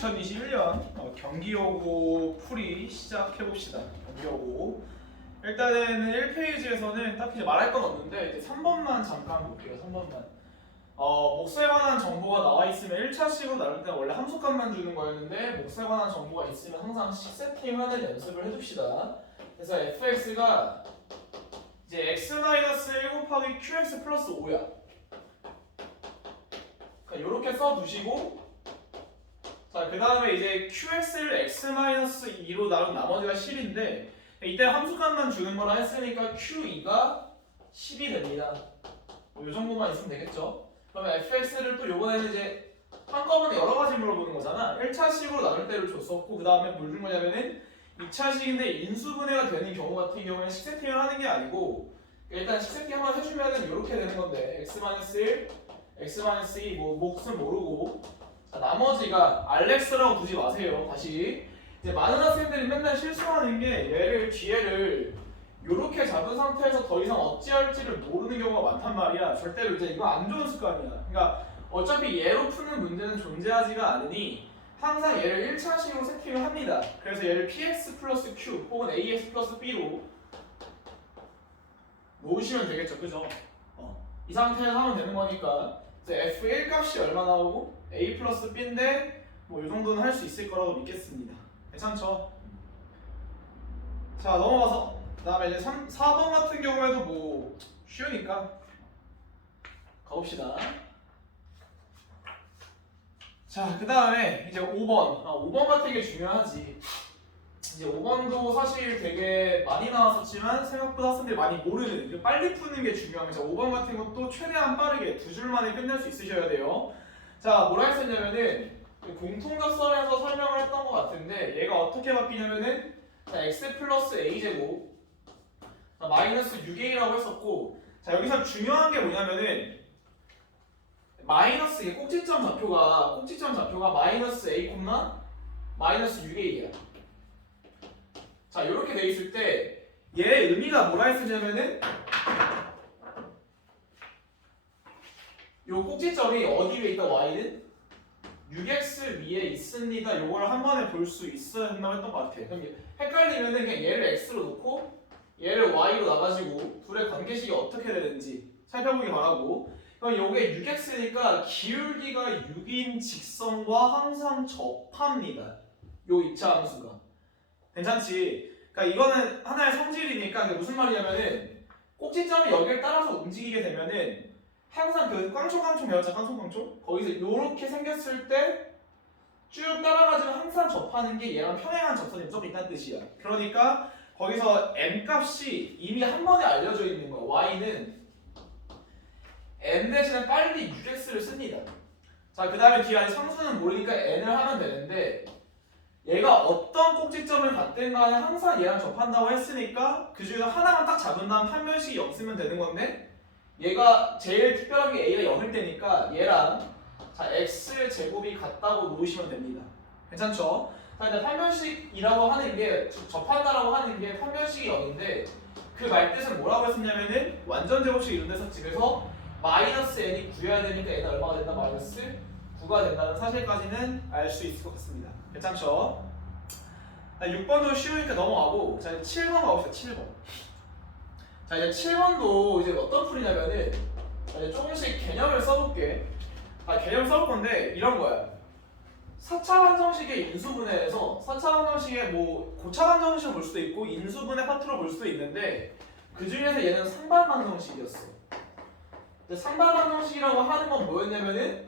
2021년 경기여고 풀이 시작해봅시다. 경기여고 일단은 1페이지에서는 딱히 이제 말할 건 없는데 이제 3번만 잠깐 볼게요. 3번만 목수에 관한 정보가 나와 있으면 1차식으로 나눌 때는 원래 함수값만 주는 거였는데 목수에 관한 정보가 있으면 항상 식 세팅하는 연습을 해줍시다. 그래서 fx가 이제 x-1 곱하기 qx 플러스 5야. 이렇게 써두시고, 자, 그 다음에 이제 qx를 x-2로 나눈 나머지가 10인데 이때 함수값만 주는 거라 했으니까 q2가 10이 됩니다. 이 정도만 있으면 되겠죠. 그러면 fx를 또 요번에는 이제 한꺼번에 여러 가지 물어보는 거잖아. 1차식으로 나눌 때를 줬었고, 그 다음에 뭘 준 거냐면은 2차식인데 인수분해가 되는 경우 같은 경우에는 식 세팅을 하는 게 아니고 일단 식 세팅 한번 해주면은 이렇게 되는 건데 x-1, x-2 뭐 몫은 모르고, 자, 나머지가 알렉스라고 두지 마세요. 다시 이제 많은 학생들이 맨날 실수하는 게 얘를 뒤에를 이렇게 잡은 상태에서 더 이상 어찌할지를 모르는 경우가 많단 말이야. 절대로 이제 이거 안 좋은 습관이야. 그러니까 어차피 얘로 푸는 문제는 존재하지가 않으니 항상 얘를 1차식으로 세팅을 합니다. 그래서 얘를 px 플러스 q 혹은 ax 플러스 b로 놓으시면 되겠죠. 그죠? 이 상태에서 하면 되는 거니까 이제 f1 값이 얼마 나오고 a 플러스 b인데 뭐 이 정도는 할 수 있을 거라고 믿겠습니다. 괜찮죠? 자, 넘어가서 그 다음에 이제 4번 같은 경우에도 뭐 쉬우니까 가봅시다. 자, 그 다음에 이제 5번 5번 같은 게 중요하지. 이제 5번도 사실 되게 많이 나왔었지만 생각보다 학생들이 많이 모르는, 빨리 푸는 게 중요합니다. 5번 같은 것도 최대한 빠르게 두 줄 만에 끝낼 수 있으셔야 돼요. 자, 뭐라 했었냐면은 공통적선에서 설명을 했던 것 같은데 얘가 어떻게 바뀌냐면은 자, x 플러스 a제곱 마이너스 6a라고 했었고, 자, 여기서 중요한 게 뭐냐면은 마이너스, 이게 꼭지점 좌표가 마이너스 a, 마이너스 6a야. 자, 이렇게 돼 있을 때 얘의 의미가 뭐라 했었냐면은 요 꼭지점이 어디 위에 있다? y는 6x 위에 있습니다. 요걸 한 번에 볼 수 있어야 한다고 했던 것 같아. 그럼 헷갈리면은 그냥 얘를 x로 놓고 얘를 y로 놔가지고 둘의 관계식이 어떻게 되는지 살펴보기 바라고. 그럼 요게 6x니까 기울기가 6인 직선과 항상 접합니다. 요 입차 함수가. 괜찮지? 그러니까 이거는 하나의 성질이니까 무슨 말이냐면은 꼭지점이 여기를 따라서 움직이게 되면은 항상 그 깡총깡총 배웠죠? 깡총깡총? 거기서 요렇게 생겼을 때 쭉 따라가지고 항상 접하는 게 얘랑 평행한 접선이 무조건 있다는 뜻이야. 그러니까 거기서 m 값이 이미 한 번에 알려져 있는 거야. y는 n 대신에 빨리 6x를 씁니다. 자, 그 다음에 뒤에 아직 상수는 모르니까 n을 하면 되는데 얘가 어떤 꼭지점을 갖든 간에 항상 얘랑 접한다고 했으니까 그 중에서 하나만 딱 잡은 다음 판별식이 0 쓰면 되는 건데 얘가 제일 특별한 게 a가 0일 때니까 얘랑 자, x 제곱이 같다고 놓으시면 됩니다. 괜찮죠? 자, 일단 판별식이라고 하는 게 접한다라고 하는 게 판별식이 0인데 그 말뜻은 뭐라고 했었냐면은 완전 제곱식 이런 데서 집에서 마이너스 n이 구해야 되니까 n은 얼마가 된다? 마이너스 9가 된다는 사실까지는 알 수 있을 것 같습니다. 괜찮죠? 6번도 쉬우니까 넘어가고, 자, 이제 7번 가봅시다. 7번. 자, 이제 7번도 이제 어떤 풀이냐면은 이제 조금씩 개념을 써볼게. 개념 써볼 건데 이런 거야. 4차 방정식의 인수분해에서 4차 방정식의 뭐 고차 방정식을 볼 수도 있고 인수분해 파트로 볼 수도 있는데 그 중에서 얘는 상반 방정식이었어. 근데 상반 방정식이라고 하는 건 뭐였냐면은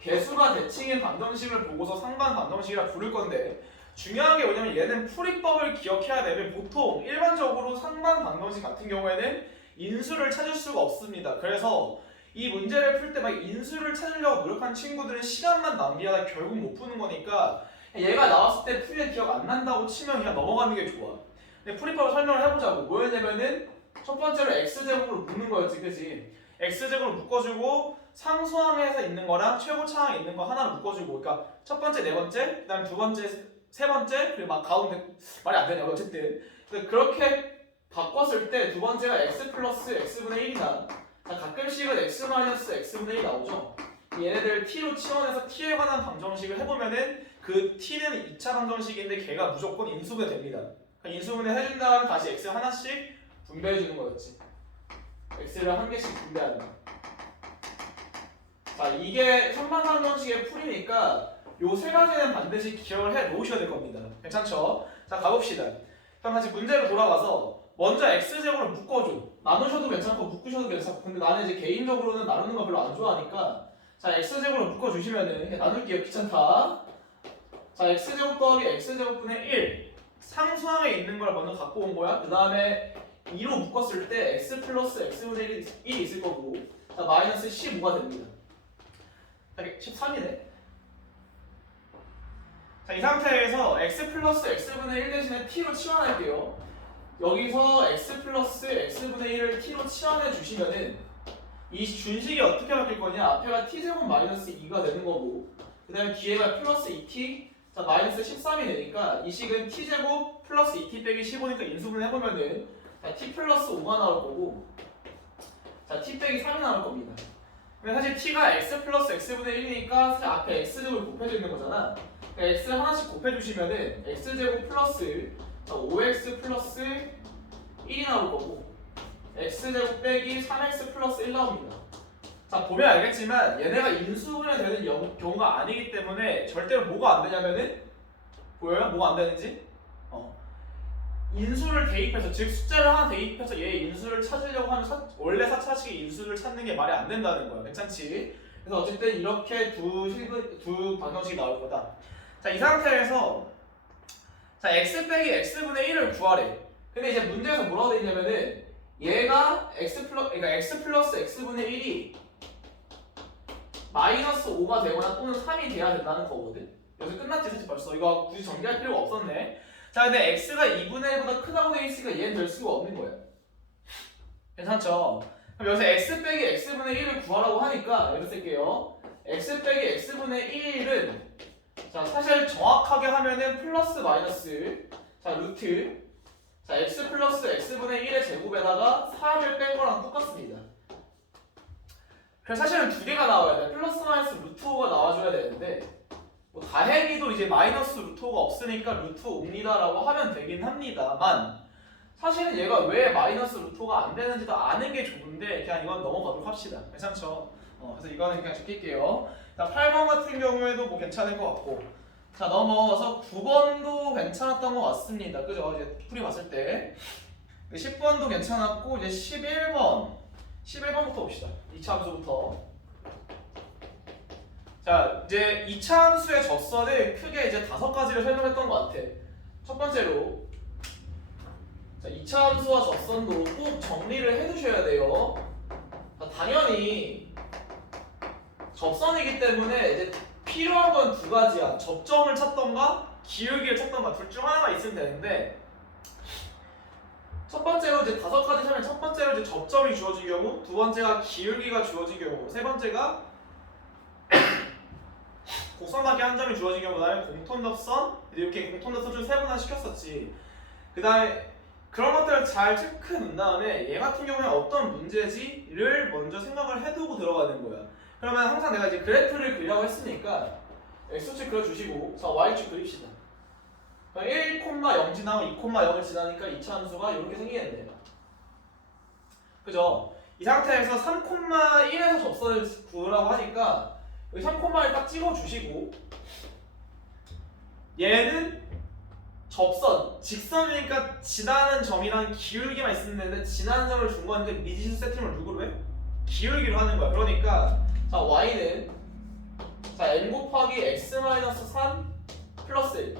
개수가 대칭인 방정식을 보고서 상반 방정식이라 부를 건데 중요한 게 뭐냐면 얘는 풀이법을 기억해야 되면 보통 일반적으로 상반 방정식 같은 경우에는 인수를 찾을 수가 없습니다. 그래서 이 문제를 풀 때 막 인수를 찾으려고 노력한 친구들은 시간만 낭비하다 결국 못 푸는 거니까 얘가 나왔을 때 풀이에 기억 안 난다고 치면 그냥 넘어가는 게 좋아. 근데 풀이법을 설명을 해보자고. 뭐였냐면은 첫 번째로 x제곱으로 묶는 거였지, 그치? x제곱으로 묶어주고 상수항에서 있는 거랑 최고차항에 있는 거 하나로 묶어주고, 그러니까 첫 번째, 네 번째, 그 다음에 두 번째, 세 번째, 그리고 막 가운데 말이 안 되네요. 어쨌든 그렇게 바꿨을 때 두 번째가 x 플러스 x분의 1이다. 자, 가끔씩은 x 마이너스 x분의 1 나오죠. 얘네들 t로 치환해서 t에 관한 방정식을 해보면은 그 t는 2차 방정식인데 걔가 무조건 인수분해 됩니다. 그러니까 인수분해 해준 다음에 다시 x 하나씩 분배해 주는 거였지. x를 한 개씩 분배한다. 자, 이게 선반상정식의 풀이니까 요 세 가지는 반드시 기억을 해 놓으셔야 될 겁니다. 괜찮죠? 자, 가봅시다. 그럼 다시 문제로 돌아가서 먼저 x제곱을 묶어줘. 나누셔도 괜찮고 묶으셔도 괜찮고, 근데 나는 이제 개인적으로는 나누는 거 별로 안 좋아하니까, 자, x제곱을 묶어주시면은 나눌게요. 귀찮다. 자, x제곱 더하기 x제곱분의 1 상수항에 있는 걸 먼저 갖고 온 거야. 그 다음에 2로 묶었을 때 x 플러스 x분의 1이 있을 거고, 자, 마이너스 15가 됩니다. 자, 13이네. 자, 이 상태에서 x 플러스 x분의 1 대신에 t로 치환할게요. 여기서 x 플러스 x분의 1을 t로 치환해 주시면은 이 준식이 어떻게 바뀔 거냐? 앞에가 t제곱 마이너스 2가 되는 거고, 그 다음에 뒤에가 플러스 2t, 자, 마이너스 13이 되니까 이 식은 t제곱 플러스 2t 빼기 15니까 인수분해 해보면은, 자, t 플러스 5가 나올 거고, 자, t 빼기 3이 나올 겁니다. 근데 사실 t가 x 플러스 x분의 1이니까 사실 앞에 x제곱을 곱해져 있는 거잖아. 그러니까 x 하나씩 곱해주시면은 x제곱 플러스, 자, 5x 플러스 1이 나올 거고, x제곱 빼기 3x 플러스 1 나옵니다. 자, 보면 알겠지만 얘네가 인수분해 되는 경우가 아니기 때문에 절대로 뭐가 안 되냐면은, 보여요? 뭐가 안 되는지? 인수를 대입해서, 즉 숫자를 하나 대입해서 얘의 인수를 찾으려고 하면 원래 4차식의 인수를 찾는 게 말이 안 된다는 거야. 괜찮지? 그래서 어쨌든 이렇게 두 방정식이 나올 거다. 자, 이 상태에서 자, x 빼기 x분의 1을 구하래. 근데 이제 문제에서 뭐라고 돼 있냐면은 얘가 그러니까 x 플러스 x분의 1이 마이너스 5가 되거나 또는 3이 돼야 된다는 거거든. 여기서 끝났지 사실 벌써. 이거 굳이 정리할 필요가 없었네. 자, 근데 x가 2분의 1보다 크다고 돼 있으니까 얘는 될 수가 없는 거야. 괜찮죠? 그럼 여기서 x 빼기 x분의 1을 구하라고 하니까 여기서 쓸게요. x 빼기 x분의 1은, 자, 사실 정확하게 하면은 플러스 마이너스, 자, 루트, 자, x 플러스 x분의 1의 제곱에다가 4를 뺀 거랑 똑같습니다. 그래서 사실은 두 개가 나와야 돼. 플러스 마이너스 루트 5가 나와줘야 되는데, 뭐 다행히도 이제 마이너스 루트 5가 없으니까 루트 5입니다라고 하면 되긴 합니다만, 사실은 얘가 왜 마이너스 루트 5가 안 되는지도 아는 게 좋은데 그냥 이건 넘어가도록 합시다. 괜찮죠? 그래서 이거는 그냥 지킬게요. 자, 8번 같은 경우에도 뭐 괜찮을 것 같고, 자, 넘어가서 9번도 괜찮았던 것 같습니다. 그죠? 이제 풀이 봤을 때 10번도 괜찮았고, 이제 11번부터 봅시다. 2차 함수부터. 자, 이제 2차 함수의 접선을 크게 이제 5가지를 설명했던 것 같아. 첫 번째로, 자, 2차 함수와 접선도 꼭 정리를 해두셔야 돼요. 자, 당연히 접선이기 때문에 이제 필요한 건 두 가지야. 접점을 찾던가 기울기를 찾던가 둘 중 하나가 있으면 되는데, 첫 번째로 이제 5가지 설명, 첫 번째로 이제 접점이 주어진 경우, 두 번째가 기울기가 주어진 경우, 세 번째가 곡선밖에 한 점이 주어진 경우, 그다음에 공통접선, 이렇게 공통접선 세 분할 시켰었지. 그다음에 그런 것들을 잘 체크해 놓은 다음에 얘 같은 경우에 어떤 문제지를 먼저 생각을 해두고 들어가는 거야. 그러면 항상 내가 이제 그래프를 그리라고 했으니까 x축 그려주시고, 자, y축 그립시다. 1,0 지나고 2,0을 지나니까 2차 함수가 이렇게 생기겠네. 그죠? 이 상태에서 3,1에서 접선을 구하라고 하니까 여기 3,1을 딱 찍어주시고, 얘는 접선, 직선이니까 지나는 점이랑 기울기만 있으면 되는데 지나는 점을 준 건데 미지수 세팅을 누구로 해? 기울기로 하는 거야. 그러니까 자, y는 자, n 곱하기 x-3 플러스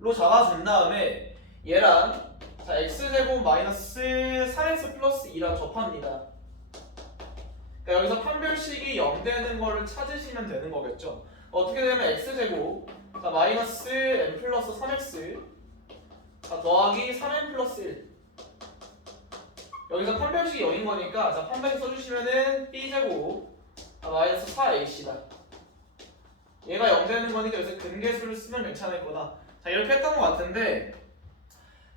1로 잡아준 다음에 얘랑 자, x제곱 마이너스 3x 플러스 2랑 접합니다. 그러니까 여기서 판별식이 0 되는 거를 찾으시면 되는 거겠죠. 어떻게 되면 x제곱, 자, 마이너스 n 플러스 3x, 자, 더하기 3n 플러스 1. 여기서 판별식이 0인 거니까, 자, 판별식 써주시면은 b제곱, 자, 마이너스 4ac다. 얘가 0 되는 거니까 여기서 근계수를 쓰면 괜찮을 거다. 자, 이렇게 했던 것 같은데,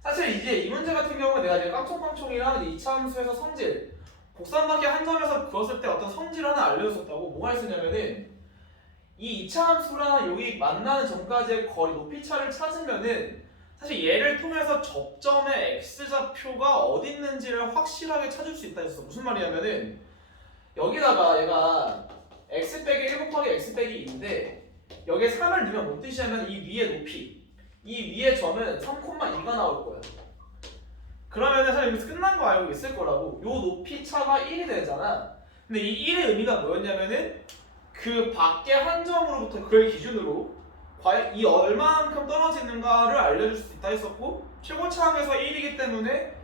사실 이제 이 문제 같은 경우는 내가 이제 깡총깡총이랑 2차 함수에서 성질, 곡선밖에 한 점에서 그었을 때 어떤 성질을 하나 알려줬었다고. 뭐가 있었냐면은 이 이차함수랑 여기 만나는 점까지의 거리 높이차를 찾으면은 사실 얘를 통해서 접점의 x좌표가 어디 있는지를 확실하게 찾을 수 있다 했어. 무슨 말이냐면은 여기다가 얘가 x 빼기 1 곱하기 x 빼기 2인데 여기에 3을 넣으면 뭔 뜻이냐면 이 위의 높이, 이 위의 점은 3,2가 나올 거야. 그러면은 사실 여기서 끝난 거 알고 있을 거라고. 요 높이 차가 1이 되잖아. 근데 이 1의 의미가 뭐였냐면은 그 밖에 한 점으로부터 그걸 기준으로 과연 이 얼마만큼 떨어지는가를 알려줄 수 있다 했었고, 최고차항에서 1이기 때문에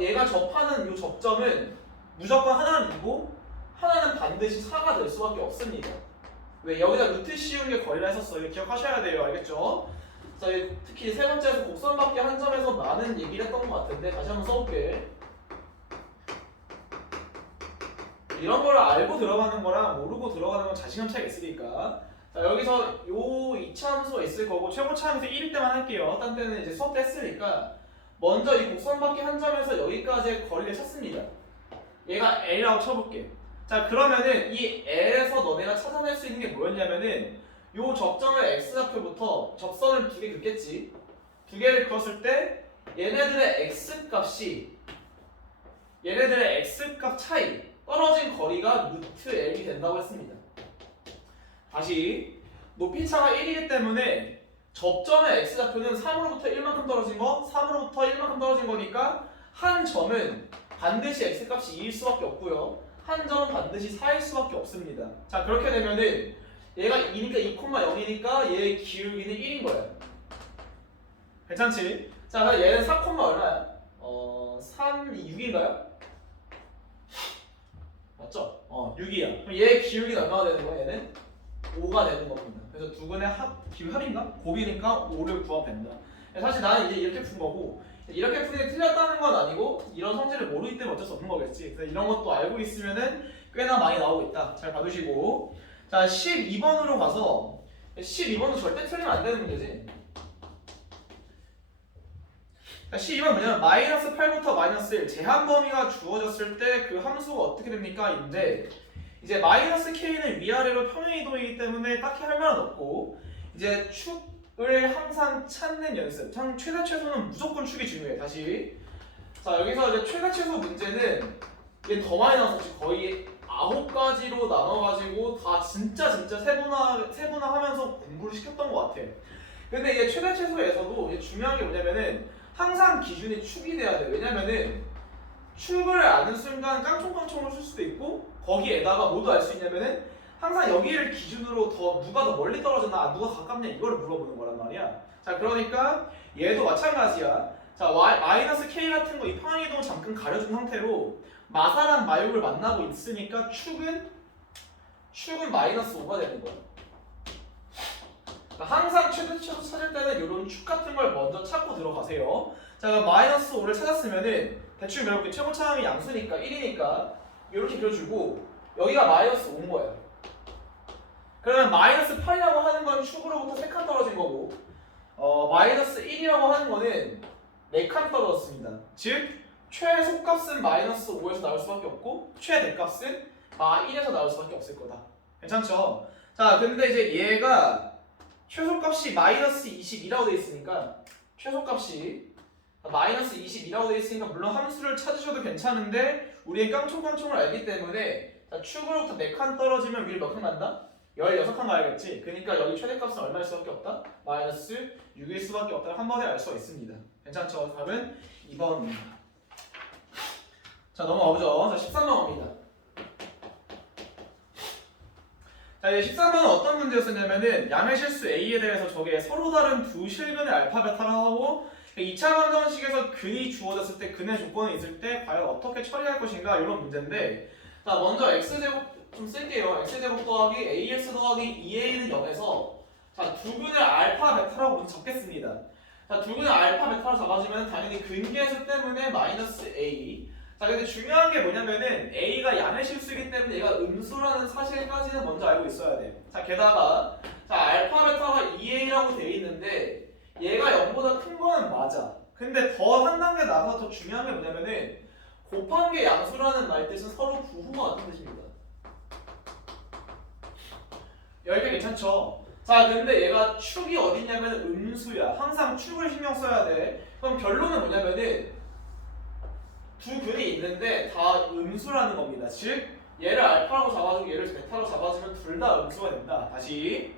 얘가 접하는 이 접점은 무조건 하나는 2고 하나는 반드시 4가 될 수밖에 없습니다. 왜? 여기다 루트 씌운 게 거리라 했었어. 이거 기억하셔야 돼요. 알겠죠? 자, 특히 세 번째에서 곡선 밖에 한 점에서 많은 얘기를 했던 것 같은데 다시 한번 써볼게. 이런 걸 알고 들어가는 거랑 모르고 들어가는 건 자신감 차이가 있으니까. 자, 여기서 요 이차함수가 있을 거고 최고차함수 1일 때만 할게요. 딴 때는 이제 수업 때 했으니까 먼저 이 곡선 밖에 한 점에서 여기까지의 거리를 찾습니다. 얘가 L이라고 쳐볼게. 자, 그러면은 이 L에서 너네가 찾아낼 수 있는 게 뭐였냐면은 요 접점의 x좌표부터 접선을 두 개 긋겠지. 두 개를 그었을 때 얘네들의 x값이 얘네들의 x값 차이 떨어진 거리가 루트 L이 된다고 했습니다. 다시 높이차가 1이기 때문에 접점의 x좌표는 3으로부터 1만큼 떨어진 거, 3으로부터 1만큼 떨어진 거니까 한 점은 반드시 x값이 2일 수밖에 없고요. 한 점은 반드시 4일 수밖에 없습니다. 자, 그렇게 되면은 얘가 2니까 2,0이니까 얘의 기울기는 1인 거야. 괜찮지? 자, 그럼 얘는 4, 얼마야? 3, 6인가요? 맞죠? 6이야. 그럼 얘의 기울기는 얼마가 되는 거야? 얘는 5가 되는 겁니다. 그래서 두근의 기울합인가? 곱이니까 5를 구합된다. 사실 나는 이제 이렇게 푼 거고, 이렇게 푸는 게 틀렸다는 건 아니고 이런 성질을 모르기 때문에 어쩔 수 없는 거겠지. 그래서 이런 것도 알고 있으면은 꽤나 많이 나오고 있다. 잘 봐두시고. 자, 12번으로 가서 12번도 절대 틀리면 안 되는 문제지. 자, 12번 뭐냐면 마이너스 8부터 마이너스 1 제한 범위가 주어졌을 때 그 함수가 어떻게 됩니까? 인데 이제 마이너스 k는 위아래로 평행이동이기 때문에 딱히 할 말은 없고 이제 축을 항상 찾는 연습. 최대 최소는 무조건 축이 중요해. 다시. 자, 여기서 이제 최대 최소 문제는 이게 더 많이 나왔었지. 거의 9가지로 나눠가지고 다 진짜 세분화하면서 공부를 시켰던 것 같아. 근데 이제 최대 최소에서도 이제 중요한 게 뭐냐면은 항상 기준이 축이 돼야 돼. 왜냐면은 축을 아는 순간 깡총깡총을 쓸 수도 있고 거기에다가 뭐도 알 수 있냐면은 항상 여기를 기준으로 누가 더 멀리 떨어졌나 누가 가깝냐 이거를 물어보는 거란 말이야. 자, 그러니까 얘도 마찬가지야. 자, 마이너스 k 같은 거 이 평행이동 잠깐 가려준 상태로 마사랑 마육을 만나고 있으니까 축은 마이너스 5가 되는 거야. 그러니까 항상 최대 최소 찾을 때는 이런 축 같은 걸 먼저 찾고 들어가세요. 자, 그럼 마이너스 5를 찾았으면은 대충 이렇게 최고차함이 양수니까 1이니까 이렇게 그려주고 여기가 마이너스 5인 거예요. 그러면 마이너스 8이라고 하는 건 축으로부터 3칸 떨어진 거고 마이너스 1이라고 하는 거는 4칸 떨어졌습니다. 즉 최소값은 마이너스 5에서 나올 수밖에 없고 최대값은 1에서 나올 수밖에 없을 거다. 괜찮죠? 자, 근데 이제 얘가 최소값이 마이너스 22라고 돼 있으니까 최소값이 마이너스 22라고 돼 있으니까 물론 함수를 찾으셔도 괜찮은데 우리는 깡총깡총을 알기 때문에 자, 축으로부터 4칸 떨어지면 위로 몇 칸 간다? 16칸 가야겠지. 그러니까 여기 최대값은 얼마일 수밖에 없다? 마이너스 6일 수밖에 없다를 한 번에 알 수가 있습니다. 괜찮죠? 답은 2번입니다. 자, 넘어가보죠. 자, 13번 갑니다. 자, 이제 13번은 어떤 문제였었냐면은 양의 실수 A에 대해서 저게 서로 다른 두 실근의 알파 베타를 하고 2차 방정식에서 근이 주어졌을 때 근의 조건이 있을 때 과연 어떻게 처리할 것인가 이런 문제인데 자, 먼저 x제곱 좀 쓸게요. x제곱 더하기 ax 더하기 2a는 0에서 자, 두 근을 알파 베타라고 먼저 잡겠습니다. 자, 두 근을 알파 베타로 잡아주면 당연히 근계수 때문에 마이너스 a. 자, 근데 중요한 게 뭐냐면은 a가 양의 실수이기 때문에 얘가 음수라는 사실까지는 먼저 알고 있어야 돼. 자, 게다가 자, 알파 베타가 2a라고 돼 있는데 얘가 0보다 큰 거는 맞아. 근데 더 한 단계 나가서 더 중요한 게 뭐냐면은 곱한 게 양수라는 말 뜻은 서로 부호가 같은 뜻입니다. 여기까지 괜찮죠? 자, 근데 얘가 축이 어딨냐면 음수야. 항상 축을 신경 써야 돼. 그럼 결론은 뭐냐면은 두 글이 있는데 다 음수라는 겁니다. 즉 얘를 알파라고 잡아주고 얘를 베타로 잡아주면 둘 다 음수가 된다. 다시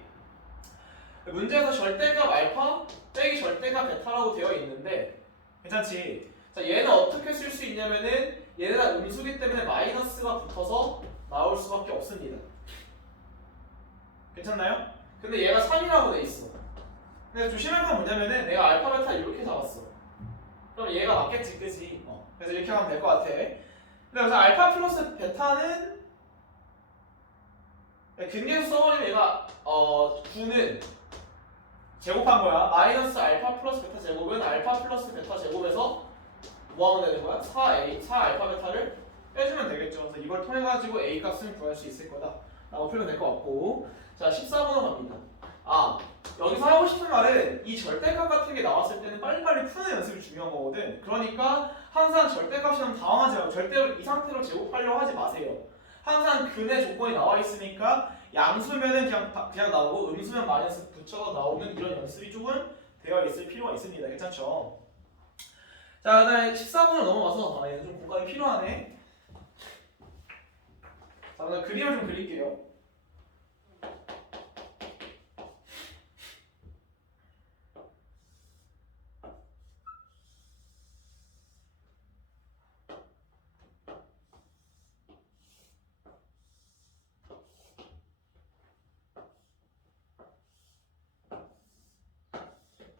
문제에서 절대값 알파 빼기 절대값 베타라고 되어 있는데 괜찮지? 자, 얘는 어떻게 쓸 수 있냐면은 얘는 다 음수기 때문에 마이너스가 붙어서 나올 수밖에 없습니다. 괜찮나요? 근데 얘가 3이라고 돼 있어. 근데 조심할 건 뭐냐면은 내가 알파 베타 이렇게 잡았어. 그럼 얘가 맞겠지, 그지? 그래서 이렇게 하면 될 것 같아. 그래서 알파 플러스 베타는 근계수 써버리면 얘가 9는 제곱한 거야. 마이너스 알파 플러스 베타 제곱은 알파 플러스 베타 제곱에서 뭐 하면 되는 거야? 4a, 4 알파 베타를 빼주면 되겠죠. 그래서 이걸 통해 가지고 a 값을 구할 수 있을 거다 라고 풀면 될 것 같고. 자, 14번으로 갑니다. 여기서 하고 싶은 말은 이 절대값 같은 게 나왔을 때는 빨리빨리 푸는 연습이 중요한 거거든. 그러니까 항상 절대값이면 당황하지 말고 절대로 이 상태로 제곱하려고 하지 마세요. 항상 근의 조건이 나와 있으니까 양수면은 그냥 나오고 음수면 마이너스 붙여서 나오는 이런 연습이 조금 되어 있을 필요가 있습니다. 괜찮죠? 자, 그다음에 14번으로 넘어가서 얘는 좀 공간이 필요하네. 자, 그다음 그림을 좀 그릴게요.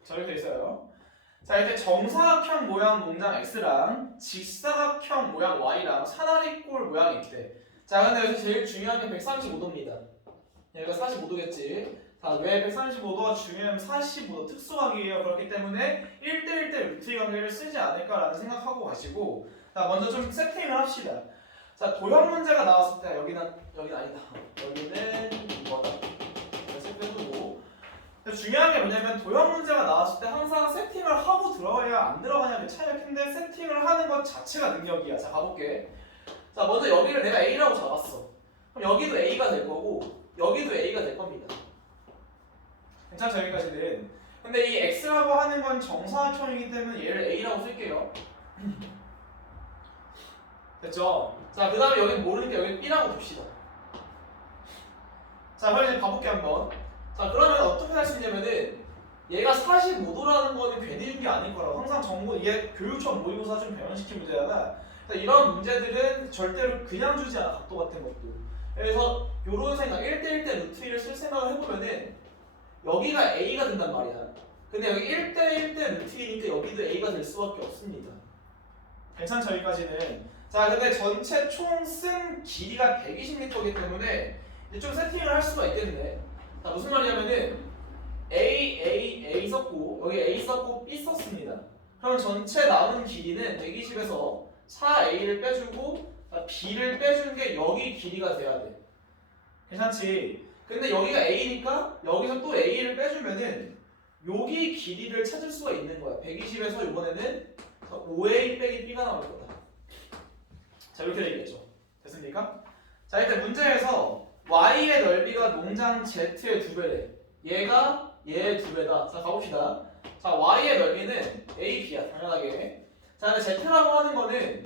자, 이렇게 돼 있어요. 자, 이렇게 정사각형 모양 농장 X랑 직사각형 모양 Y랑 사다리꼴 모양이 있대. 자, 근데 여기서 제일 중요한 게 135도입니다. 여기가 45도겠지. 자, 왜 135도가 중요하면 45도 특수각이에요. 그렇기 때문에 1대1대 루트 관계를 쓰지 않을까라는 생각하고 가시고, 자, 먼저 좀 세팅을 합시다. 자, 도형 문제가 나왔을 때 여기는 아니다. 여기는 이거다. 그래서 빼두고. 중요한 게 뭐냐면 도형 문제가 나왔을 때 항상 세팅을 하고 들어가야 안 들어가냐의 차이가 큰데 세팅을 하는 것 자체가 능력이야. 자, 가볼게. 자, 먼저 여기를 내가 A라고 잡았어. 그럼 여기도 A가 될 거고 여기도 A가 될 겁니다. 괜찮죠? 여기까지는. 근데 이 X라고 하는 건 정사각형이기 때문에 얘를 A라고 쓸게요. 됐죠? 자, 그 다음에 여기는 모르니까 여기는 B라고 둡시다. 자, 그럼 이제 가볼게 한번. 자, 그러면 어떻게 할 수 있냐면은 얘가 45도라는 거는 괜히 게 아닐 거라고. 항상 이게 교육청 모의고사 좀 변형시킨 문제잖아. 이런 문제들은 절대로 그냥 주지 않아. 각도 같은 것도. 그래서 요런 생각 1대1대 루트 1을 쓸 생각을 해보면은 여기가 A가 된단 말이야. 근데 여기 1대1대 루트 1이니까 여기도 A가 될 수밖에 없습니다. 괜찮죠? 여기까지는. 자, 근데 전체 총 쓴 길이가 120m이기 때문에 이제 좀 세팅을 할 수가 있겠네. 자, 무슨 말이냐면은 A 썼고 여기 A 썼고 B 썼습니다. 그럼 전체 남은 길이는 120에서 4A를 빼주고 B를 빼준 게 여기 길이가 돼야 돼. 괜찮지? 근데 여기가 A니까 여기서 또 A를 빼주면은 여기 길이를 찾을 수가 있는 거야. 120에서 이번에는 5A 빼기 B가 나올 거다. 자, 이렇게 되겠죠. 됐습니까? 자, 일단 문제에서 Y의 넓이가 농장 Z의 2배래. 얘가 얘의 2배다. 자, 가봅시다. 자, Y의 넓이는 A, B야. 당연하게. 자, 근데 Z라고 하는 거는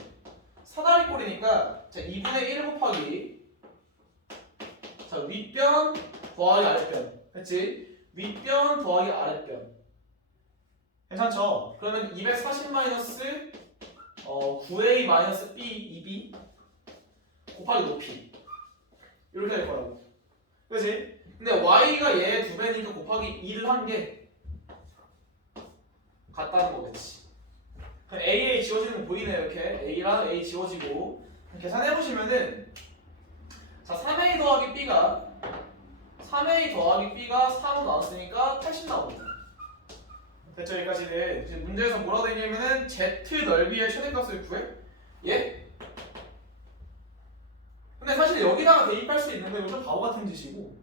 사다리꼴이니까 자, 2분의 1 곱하기 자, 윗변 더하기 아랫변. 그치? 윗변 더하기 아랫변. 괜찮죠? 그러면 240 마이너스 9A 마이너스 B 2B 곱하기 높이. 이렇게 될 거라고. 그치? 근데 Y가 얘의 2배니까 곱하기 2를 한 게 같다는 거겠지. 그럼 A 지워지는 거 보이네요. 이렇게 A랑 A 지워지고 계산해보시면은 자, 3A 더하기 B가 3으로 나왔으니까 80 나옵니다. 됐죠? 여기까지는. 이제 문제에서 뭐라고 되냐면은 Z 넓이의 최대값을 구해? 예? 근데 사실 여기다가 대입할 수 있는데 이거 좀 바보 같은 짓이고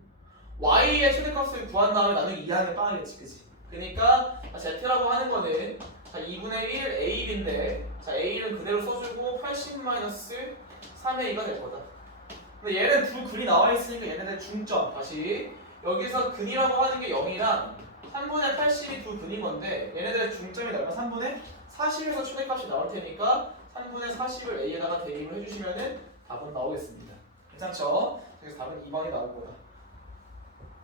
Y의 최대값을 구한 다음에 나중에 이항에 빠르겠지, 그치? 그러니까 Z라고 하는 거는 자, 2분의 1 AB인데 자, A는 그대로 써주고 80-3A가 될 거다. 근데 얘는 두 글이 나와 있으니까 얘네들 중점 다시 여기서 근이라고 하는 게 0이랑 3분의 80이 두 근인 건데 얘네들의 중점이 넓은 3분의 40에서 최대값이 나올 테니까 3분의 40을 A에다가 대입을 해주시면은 답은 나오겠습니다. 괜찮죠? 그래서 답은 2번이 나올 거다.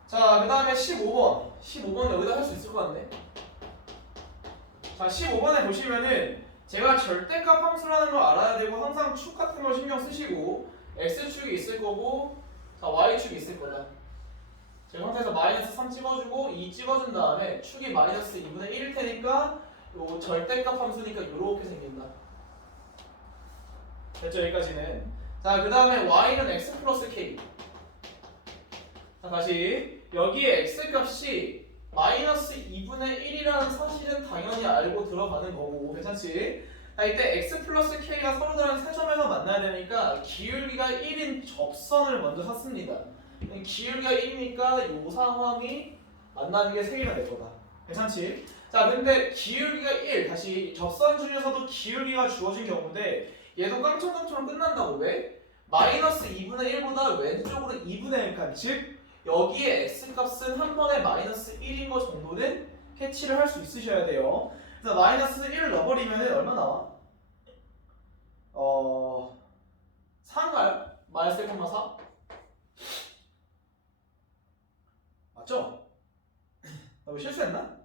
자, 그 다음에 15번. 15번 여기다 할 수 있을 것 같네. 자, 15번에 보시면은 제가 절대값 함수라는 걸 알아야 되고 항상 축 같은 걸 신경 쓰시고 X축이 있을 거고 자, Y축이 있을 거다. 저 상태에서 마이너스 3 찍어주고 2 찍어준 다음에 축이 마이너스 2분의 1일 테니까 요 절대값 함수니까 이렇게 생긴다. 됐죠? 여기까지는. 자, 그 다음에 Y는 X 플러스 K. 자, 다시 여기에 X값이 마이너스 2분의 1이라는 사실은 당연히 알고 들어가는 거고 괜찮지? 자, 이때 X 플러스 K가 서로 다른 세 점에서 만나야 되니까 기울기가 1인 접선을 먼저 샀습니다. 기울기가 1이니까 이 상황이 만나는 게 3개가 될 거다. 괜찮지? 자, 근데 기울기가 1, 다시 접선 중에서도 기울기가 주어진 경우인데 얘도 깡총깡총 끝난다고. 왜? 마이너스 2분의 1보다 왼쪽으로 2분의 1칸, 즉 여기에 x값은 한 번에 마이너스 1인 거 정도는 캐치를 할 수 있으셔야 돼요. 그래서 마이너스 1을 넣어버리면 얼마 나와? 4인가요? 마이너스 1,4? 맞죠? 나 뭐 실수했나?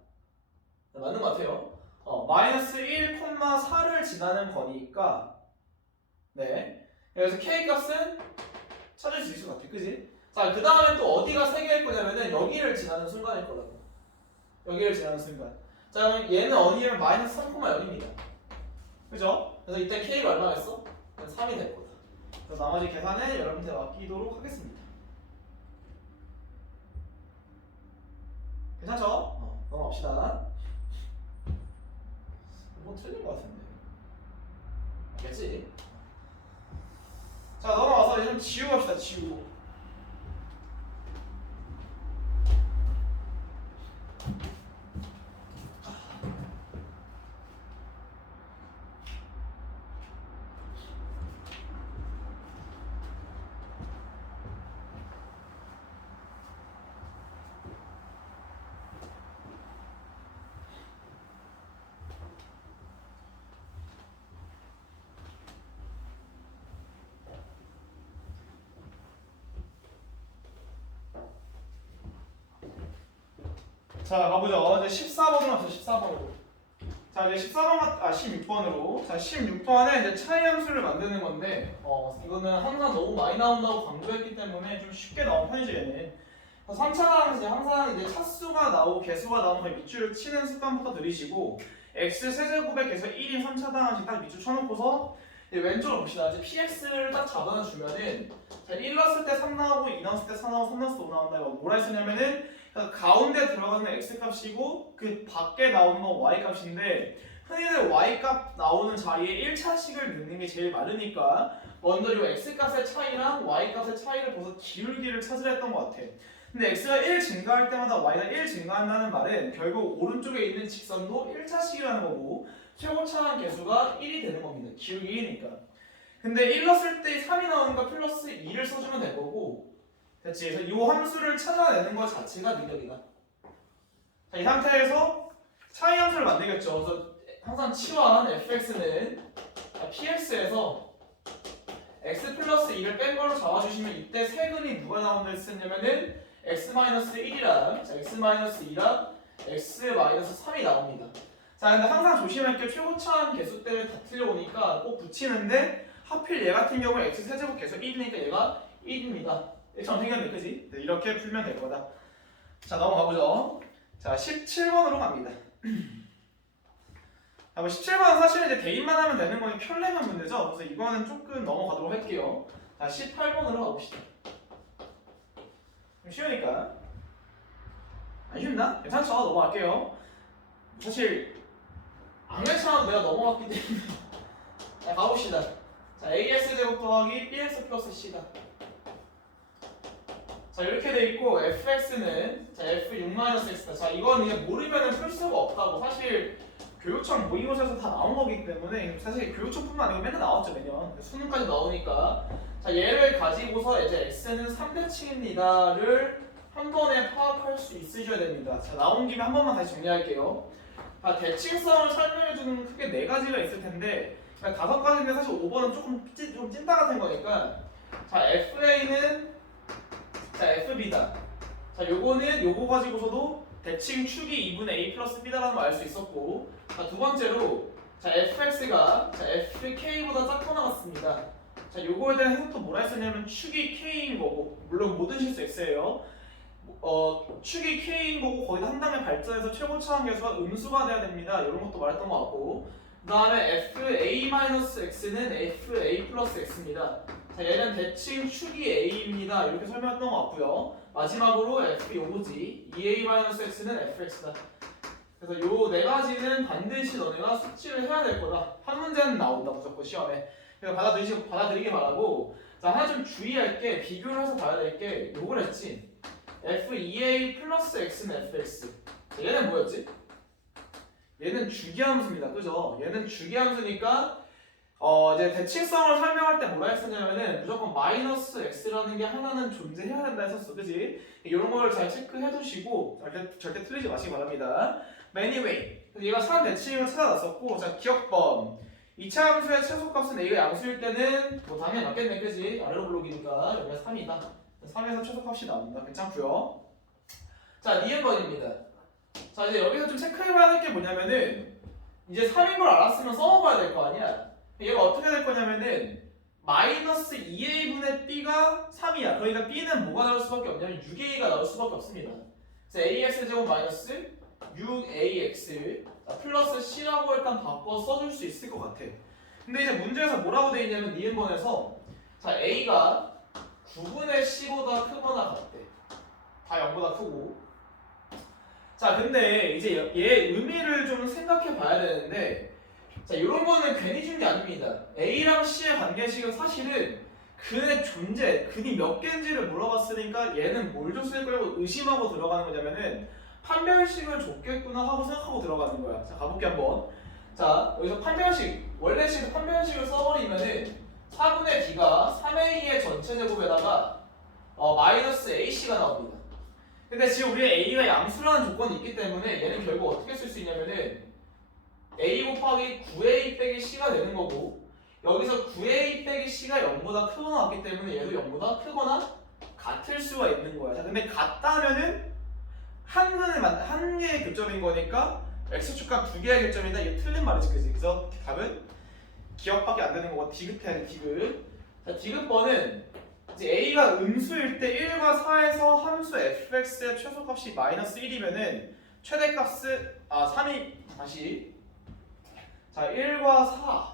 네, 맞는 것 같아요. 마이너스 1,4를 지나는 거니까 네. 그래서 k 값은 찾을 수 있을 것 같아, 그지? 자, 그 다음에 또 어디가 3개일 거냐면은 여기를 지나는 순간일 거라고. 여기를 지나는 순간. 자, 그럼 얘는 어디면 마이너스 3,0입니다. 그죠? 그래서 이때 k가 얼마겠어? 3이 될 거다. 그래서 나머지 계산은 여러분들 맡기도록 하겠습니다. 괜찮죠? 넘어갑시다. 뭐 틀린 것 같은데. 알겠지? 자, 넘어가서 이제 좀 지우고 갑시다. 지우고. 자, 가보죠. 이제 14번으로 갑시다. 14번으로. 자, 이제 16번으로. 자, 16번에 이제 차이 함수를 만드는 건데, 이거는 항상 너무 많이 나온다고 강조했기 때문에 좀 쉽게 나온 편이죠, 얘는. 3차랑 이제 항상 이제 차수가 나오고 개수가 나오면 밑줄을 치는 습관부터 들이시고, x 세제곱에 개수 1인 3차당씩 딱 밑줄 쳐놓고서, 이제 왼쪽으로 봅시다. 이제 px를 딱 잡아주면은, 자, 1 넣었을 때 3 나오고, 2 넣었을 때 4 나오고, 3 넣었을 때 5 나온다. 이거 뭐라 했었냐면은, 가운데 들어가는 x값이고 그 밖에 나오는 건 y값인데 흔히들 y값 나오는 자리에 1차식을 넣는 게 제일 많으니까 먼저 이 x값의 차이랑 y값의 차이를 보서 기울기를 찾으려 했던 것 같아. 근데 x가 1 증가할 때마다 y가 1 증가한다는 말은 결국 오른쪽에 있는 직선도 1차식이라는 거고 최고차항 개수가 1이 되는 겁니다. 기울기 1이니까. 근데 1 넣었을 때 3이 나오니까 플러스 2를 써주면 될 거고 됐지? 그래서 이 함수를 찾아내는 것 자체가 능력이다. 자, 이 상태에서 차이 함수를 만들겠죠. 그래서 항상 치환 fx는 px에서 x 플러스 2를 뺀 걸로 잡아주시면 이때 세근이 누가 나온다 했었냐면은 x-1이랑 x-2랑 x-3이 나옵니다. 자, 근데 항상 조심할 게 최고차항 개수 때문에 다 틀려오니까 꼭 붙이는데 하필 얘 같은 경우에 x 세제곱 개수 1이니까 얘가 1입니다. 1처럼 생겼네, 그지? 네, 이렇게 풀면 될 거다. 자, 넘어가보죠. 자, 17번으로 갑니다. 자, 뭐 17번은 사실 이제 대입만 하면 되는 거니 편리한 문제죠. 그래서 이거는 조금 넘어가도록 할게요. 자, 18번으로 가봅시다. 좀 쉬우니까. 안 쉽나? 괜찮죠? 넘어갈게요. 사실 안 괜찮아도 내가 넘어갔기 때문에. 자, 가봅시다. 자, AS 제곱 더하기 BS 플러스 C다. 자, 이렇게 돼 있고 fx는 자 f6-x다. 자, 이건 이제 모르면은 풀 수가 없다고. 사실 교육청 모의고사에서 다 나온 거기 때문에 사실 교육청뿐만 아니고 맨날 나왔죠, 매년. 수능까지 나오니까. 자, 얘를 가지고서 이제 x는 3대칭입니다를 한 번에 파악할 수 있으셔야 됩니다. 자, 나온 김에 한 번만 다시 정리할게요. 자, 대칭성을 설명해주는 크게 네 가지가 있을 텐데, 다섯 가지인데 사실 5번은 좀 찐따 같은 거니까, 자, FA는 자, FB다. 자, 요거 가지고서도 대칭 축이 2분의 A 플러스 B다라는 걸 알 수 있었고, 자, 두 번째로 자, FX가 자, FK보다 작거나 같습니다. 자, 요거에 대한 해석도 뭐라 했었냐면 축이 K인 거고, 물론 모든 실수 X예요. 축이 K인 거고 거기다 한 단계 발전해서 최고 차원 계수가 음수가 돼야 됩니다. 이런 것도 말했던 것 같고, 그 다음에 FA-X는 FA 플러스 X입니다. 자, 얘는 대칭 축이 A입니다. 이렇게 설명했던 것 같고요. 마지막으로 F 요거지. EA-X는 FX다. 그래서 요 네 가지는 반드시 너네가 숙지를 해야 될 거다. 한 문제는 나온다 무조건 시험에. 그래서 받아들이기 바라고. 자, 하나 좀 주의할 게, 비교를 해서 봐야 될 게 요걸 했지. FEA 플러스 X는 FX. 자, 얘는 뭐였지? 얘는 주기함수입니다. 그죠? 얘는 주기함수니까 이제 대칭성을 설명할 때 뭐라 했었냐면은 무조건 마이너스 X라는 게 하나는 존재해야 된다 했었어. 그지? 이런 걸 잘 체크해 두시고 절대 틀리지 마시기 바랍니다. Anyway, 얘가 3 대칭을 찾아놨었고, 자, 기억범. 이차 함수의 최소값은 A가 양수일 때는 뭐 당연히 맞겠네. 그지? 아래로 블록이니까 여기가 3이다. 3에서 최소값이 나옵니다. 괜찮고요. 자, 니은번입니다. 자, 이제 여기서 좀 체크해봐야 될 게 뭐냐면은, 이제 3인 걸 알았으면 써먹어야 될 거 아니야. 얘가 어떻게 될 거냐면은 마이너스 2a분의 b가 3이야. 그러니까 b는 뭐가 나올 수밖에 없냐면 6a가 나올 수밖에 없습니다. 그래서 ax제곱 마이너스 6ax 플러스 c라고 일단 바꿔 써줄 수 있을 것 같아. 근데 이제 문제에서 뭐라고 돼 있냐면 니은번에서 자, a가 9분의 c보다 크거나 같대. 다 0보다 크고. 자, 근데 이제 얘 의미를 좀 생각해 봐야 되는데, 자, 이런 거는 괜히 준 게 아닙니다. A랑 C의 관계식은 사실은 근의 존재, 근이 몇 개인지를 물어봤으니까 얘는 뭘 줬을 거라고 의심하고 들어가는 거냐면은 판별식을 줬겠구나 하고 생각하고 들어가는 거야. 자, 가볼게 한번. 자, 여기서 판별식, 원래 식 판별식을 써버리면은 4분의 D가 3A의 전체 제곱에다가 마이너스 AC가 나옵니다. 근데 지금 우리의 A가 양수라는 조건이 있기 때문에 얘는 결국 어떻게 쓸 수 있냐면은 A 곱하기 9A 빼기 C가 되는 거고, 여기서 9A 빼기 C가 0보다 크거나 같기 때문에 얘도 0보다 크거나 같을 수가 있는 거야. 자, 근데 같다면은 한 개의 교점인 거니까 X축과 두 개의 교점이다. 이게 틀린 말이지, 그지? 그래서 답은 기억밖에 안 되는 거고 디귿해야 돼, 디귿. 자, 디귿번은 이제 A가 음수일 때 1과 4에서 함수 fx의 최소값이 마이너스 1이면은 최대값은 3이 다시 자, 1과 4.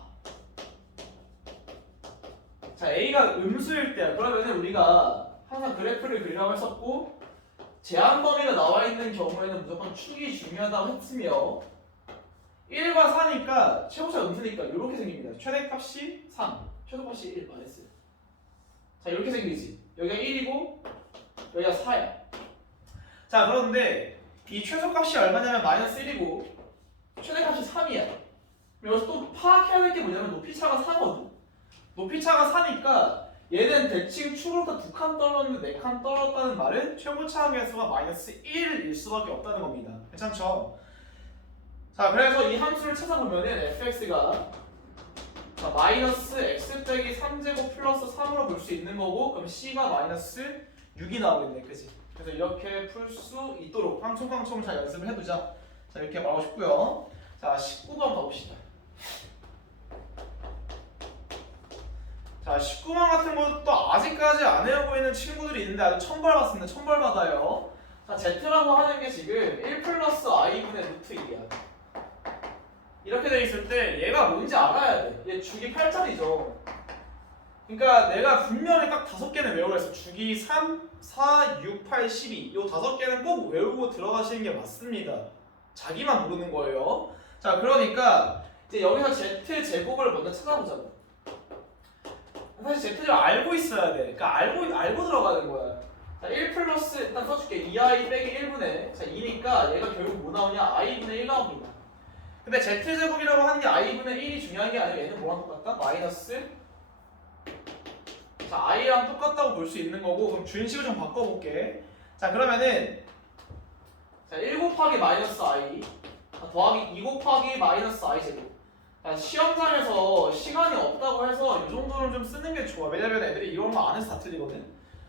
자, A가 음수일 때야. 그러면은 우리가 항상 그래프를 그리라고 했었고, 제한 범위가 나와 있는 경우에는 무조건 축이 중요하다고 했으며, 1과 4니까 최고차 음수니까 이렇게 생깁니다. 최대값이 3, 최소값이 1 마이너스. 자, 이렇게 생기지. 여기가 1이고 여기가 4야. 자, 그런데 이 최소값이 얼마냐면 마이너스 1이고 최대값이 3이야. 여기서 또 파악해야 될 게 뭐냐면 높이차가 4거든. 높이차가 4니까 얘는 대칭 축으로부터 2칸 떨어졌는데 4칸 떨어졌다는 말은 최고차 계수가 마이너스 1일 수밖에 없다는 겁니다. 괜찮죠? 자, 그래서 이 함수를 찾아보면은 fx가 자, 마이너스 x 빼기 3제곱 플러스 3으로 볼 수 있는 거고, 그럼 c가 마이너스 6이 나오겠네. 그치? 그래서 이렇게 풀 수 있도록 깡총깡총 잘 연습을 해두자. 자, 이렇게 말하고 싶고요. 자, 19번 가봅시다. 자, 19번 같은 것도 아직까지 안 해오고 있는 친구들이 있는데 아주 천벌 받습니다. 천벌 받아요. 자, z라고 하는 게 지금 1 플러스 i분의 루트 1이야. 이렇게 돼 있을 때 얘가 뭔지 알아야 돼. 얘 주기 8짜리죠. 그러니까 내가 분명히 딱 5개는 외우라 했어. 주기 3, 4, 6, 8, 12. 이 5개는 꼭 외우고 들어가시는 게 맞습니다. 자기만 모르는 거예요. 자, 그러니까 이제 여기서 z 제곱을 먼저 찾아보자고. 사실 z를 알고 있어야 돼. 그러니까 알고 들어가는 거야. 자, 1 플러스 일단 써줄게. 2i 빼기 1분의 자 2니까 얘가 결국 뭐 나오냐? i분의 1 나옵니다. 근데 z제곱이라고 하는 게 i분의 1이 중요한 게 아니라 얘는 뭐랑 똑같다? 마이너스 자, i랑 똑같다고 볼 수 있는 거고, 그럼 준식을 좀 바꿔볼게. 자 그러면은 자 1 곱하기 마이너스 i 더하기 2 곱하기 마이너스 i 제곱. 자, 시험장에서 시간이 없다고 해서 이 정도는 좀 쓰는 게 좋아. 왜냐면 애들이 이런 거 안 해서 다 틀리거든.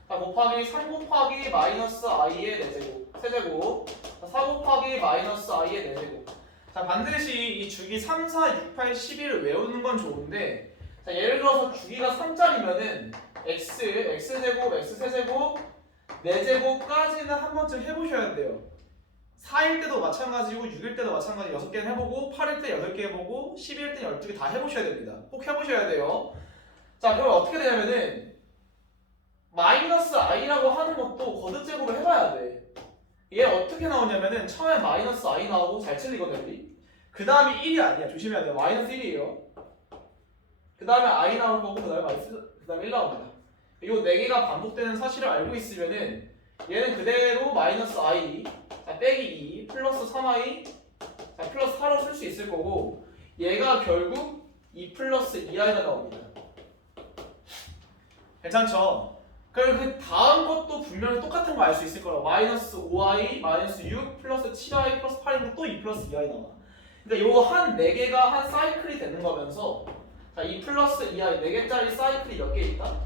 자 곱하기 3 곱하기 마이너스 i의 4제곱 세제곱. 자, 4 곱하기 마이너스 i의 4제곱. 자 반드시 이 주기 3, 4, 6, 8, 11을 외우는 건 좋은데 자 예를 들어서 주기가 3짜리면은 x제곱, x세제곱, 4제곱까지는 한 번쯤 해보셔야 돼요. 4일 때도 마찬가지고 6일 때도 마찬가지 6개는 해보고 8일 때 8개 해보고 12일 때 12개 다 해보셔야 됩니다. 꼭 해보셔야 돼요. 자 그럼 어떻게 되냐면은 마이너스 i라고 하는 것도 거듭제곱을 해봐야 돼. 얘 어떻게 나오냐면은 처음에 마이너스 i 나오고 잘 틀리거든 우리. 그 다음이 1이 아니야. 조심해야 돼요. 마이너스 1이에요. 그 다음에 i 나올 거고 그 다음에 1 나옵니다. 이 4개가 반복되는 사실을 알고 있으면은 얘는 그대로 마이너스 i 자, 빼기 2 플러스 3i 자, 플러스 4로 쓸 수 있을 거고 얘가 결국 2 플러스 2i가 나옵니다. 괜찮죠? 그리고 그 다음 것도 분명히 똑같은 거 알 수 있을 거라고. 마이너스 5i 마이너스 6 플러스 7i 플러스 8인데 또 2 플러스 2i 나와. 그러니까 요 한 4개가 한 사이클이 되는 거면서 자, 2 플러스 2i 4개짜리 사이클이 몇 개 있다?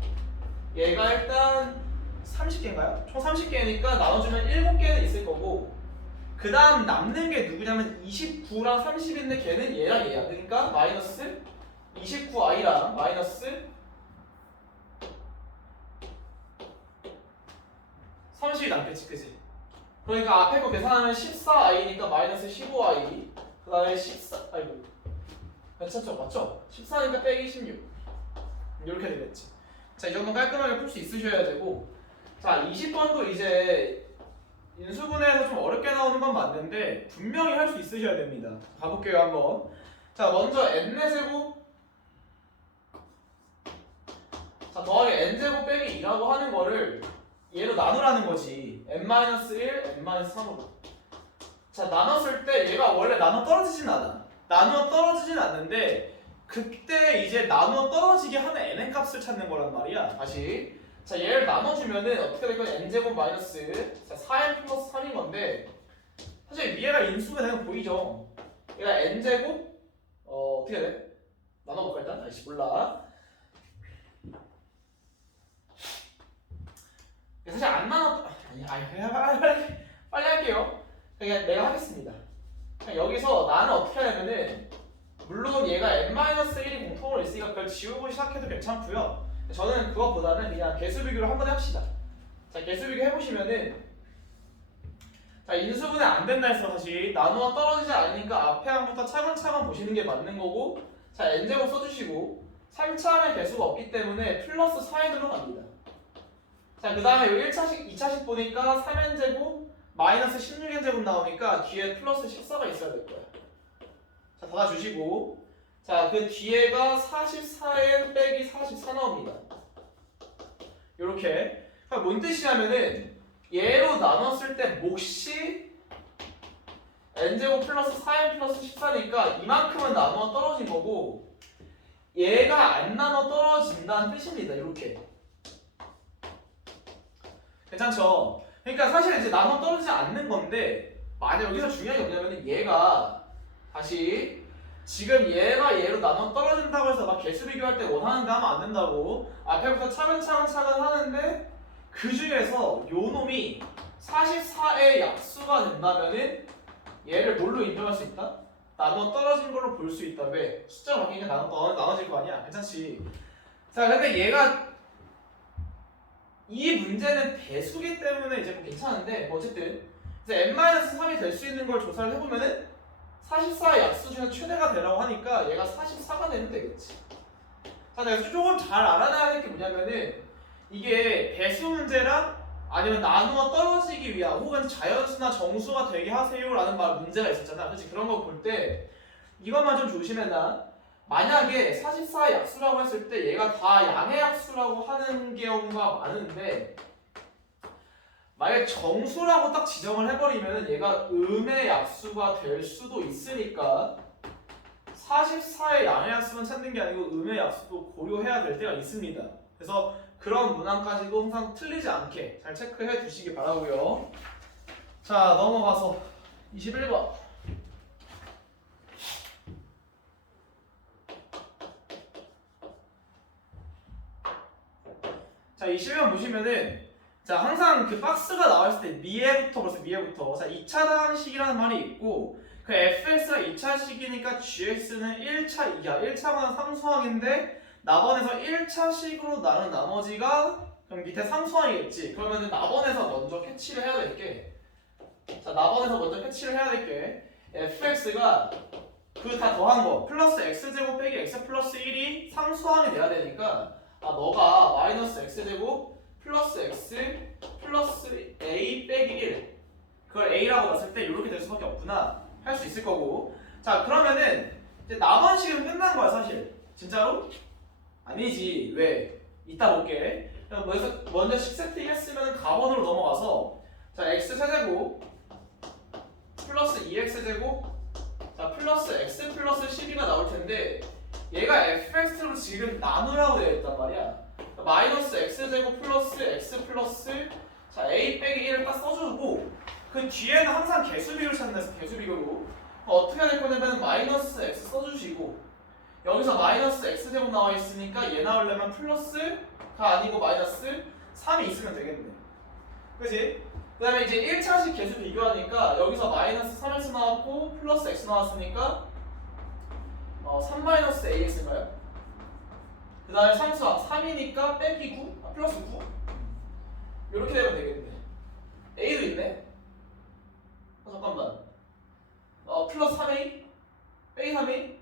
얘가 일단 30개인가요? 총 30개니까 나눠주면 7개는 있을 거고 그 다음 남는 게 누구냐면 29랑 30인데 걔는 얘랑 얘야. 그러니까 마이너스 29i랑 마이너스 30이 남겠지 그치? 그러니까 앞에 거 계산하면 14i니까 마이너스 15i 그 다음에 14 아이고 괜찮죠? 맞죠? 14니까 빼기 16 이렇게 되겠지. 자 이 정도 깔끔하게 풀 수 있으셔야 되고 자 20번도 이제 인수분해에서 좀 어렵게 나오는 건 맞는데 분명히 할 수 있으셔야 됩니다. 가볼게요 한번. 자 먼저 n제곱 자 더하기 n제곱 빼기 2라고 하는 거를 얘로 나누라는 거지. n-1, n-3으로. 자 나눴을 때 얘가 원래 나눠 떨어지진 않아. 나누어 떨어지진 않는데 그때 이제 나누어 떨어지게 하는 n의 값을 찾는 거란 말이야. 다시 자 얘를 나눠주면은 어떻게 될 거냐. n제곱 마이너스 자 4n 플러스 3인 건데 사실 위에가 인수가 되는 거 보이죠. 얘가 n제곱 어떻게 돼? 나눠볼까 일단? 아이씨 몰라. 사실 안 나눠 빨리 할게요. 그냥 내가 하겠습니다. 여기서 나는 어떻게 하냐면은 물론 얘가 n-1이 공통으로 있으니까 그걸 지우고 시작해도 괜찮고요. 저는 그것보다는 그냥 개수 비교를 한번 해봅시다. 자 개수 비교 해보시면은 자 인수분해 안 된다 해서 사실 나누어 떨어지지 않으니까 앞에 항부터 차근차근 보시는 게 맞는 거고 자 n제곱 써주시고 3차항의 개수가 없기 때문에 플러스 4n으로 갑니다. 자 그 다음에 여기 1차식 2차식 보니까 3n제곱 마이너스 16n제곱 나오니까 뒤에 플러스 14가 있어야 될 거야. 자 닫아주시고 자 그 뒤에가 44n 빼기 44 나옵니다. 요렇게 그럼 뭔 뜻이냐면은 얘로 나눴을 때 몫이 n제곱 플러스 4n 플러스 14니까 이만큼은 나누어 떨어진 거고 얘가 안 나눠 떨어진다는 뜻입니다. 요렇게 괜찮죠? 그러니까 사실 이제 나눠 떨어지지 않는 건데 만약 여기서 중요한 게 뭐냐면 얘가 다시 지금 얘가 얘로 나눠 떨어진다고 해서 막 개수 비교할 때 원하는데 하면 안 된다고 앞에부터 차근차근 하는데 그 중에서 요 놈이 44의 약수가 된다면은 얘를 뭘로 인정할 수 있다? 나눠 떨어진 걸로 볼 수 있다. 왜? 숫자가 바뀌니까 나눠질 거 아니야? 괜찮지? 자 근데 얘가 이 문제는 배수기 때문에 이제 뭐 괜찮은데 어쨌든 이제 n-3이 될 수 있는 걸 조사를 해보면은 44의 약수 중에 최대가 되라고 하니까 얘가 44가 되면 되겠지. 자 내가 조금 잘 알아놔야 될 게 뭐냐면은 이게 배수 문제랑 아니면 나누어 떨어지기 위한 혹은 자연수나 정수가 되게 하세요라는 문제가 있었잖아. 그렇지? 그런 거 볼 때 이것만 좀 조심해라. 만약에 44의 약수라고 했을 때 얘가 다 양의 약수라고 하는 경우가 많은데 만약에 정수라고 딱 지정을 해버리면 얘가 음의 약수가 될 수도 있으니까 44의 양의 약수만 찾는 게 아니고 음의 약수도 고려해야 될 때가 있습니다. 그래서 그런 문항까지도 항상 틀리지 않게 잘 체크해 두시기 바라고요. 자, 넘어가서 21번. 자, 21번 보시면은 자, 항상 그 박스가 나왔을 때 미에부터 벌써 미에부터 자, 2차식이라는 말이 있고 그 fx가 2차식이니까 gx는 1차 이하 1차만 상수항인데 나번에서 1차식으로 나눈 나머지가 그럼 밑에 상수항이겠지. 그러면은 나번에서 먼저 캐치를 해야 될 게 자, 나번에서 먼저 캐치를 해야 될 게 fx가 그 다 더한 거 플러스 x제곱 빼기 x 플러스 1이 상수항이 돼야 되니까 아, 너가 마이너스 x제곱 플러스 x 플러스 a 빼기 1 그걸 a라고 봤을 때 이렇게 될 수밖에 없구나 할 수 있을 거고. 자, 그러면은 이제 나번식은 끝난 거야 사실. 진짜로? 아니지. 왜? 이따 볼게. 먼저 식세팅 했으면 가번으로 넘어가서 자, x 세제곱 플러스 2x제곱 자, 플러스 x 플러스 12가 나올 텐데 얘가 fx로 지금 나누라고 되어 있단 말이야. 마이너스 x제곱 플러스 x 플러스 자, a 빼기 1을 딱 써주고 그 뒤에는 항상 개수비율 찾는 데서 개수비율로 어떻게 해야 될 거냐면 마이너스 x 써주시고 여기서 마이너스 x제곱 나와 있으니까 얘 나오려면 플러스가 아니고 마이너스 3이 있으면 되겠네. 그치? 그 다음에 이제 1차식 개수 비교하니까 여기서 마이너스 3x 나왔고 플러스 x 나왔으니까 3 마이너스 ax인가요? 그 다음에 상수항 3이니까 빼기 9? 아, 플러스 9? 이렇게 되면 되겠네. a도 있네? 잠깐만 플러스 3a? 빼기 3a?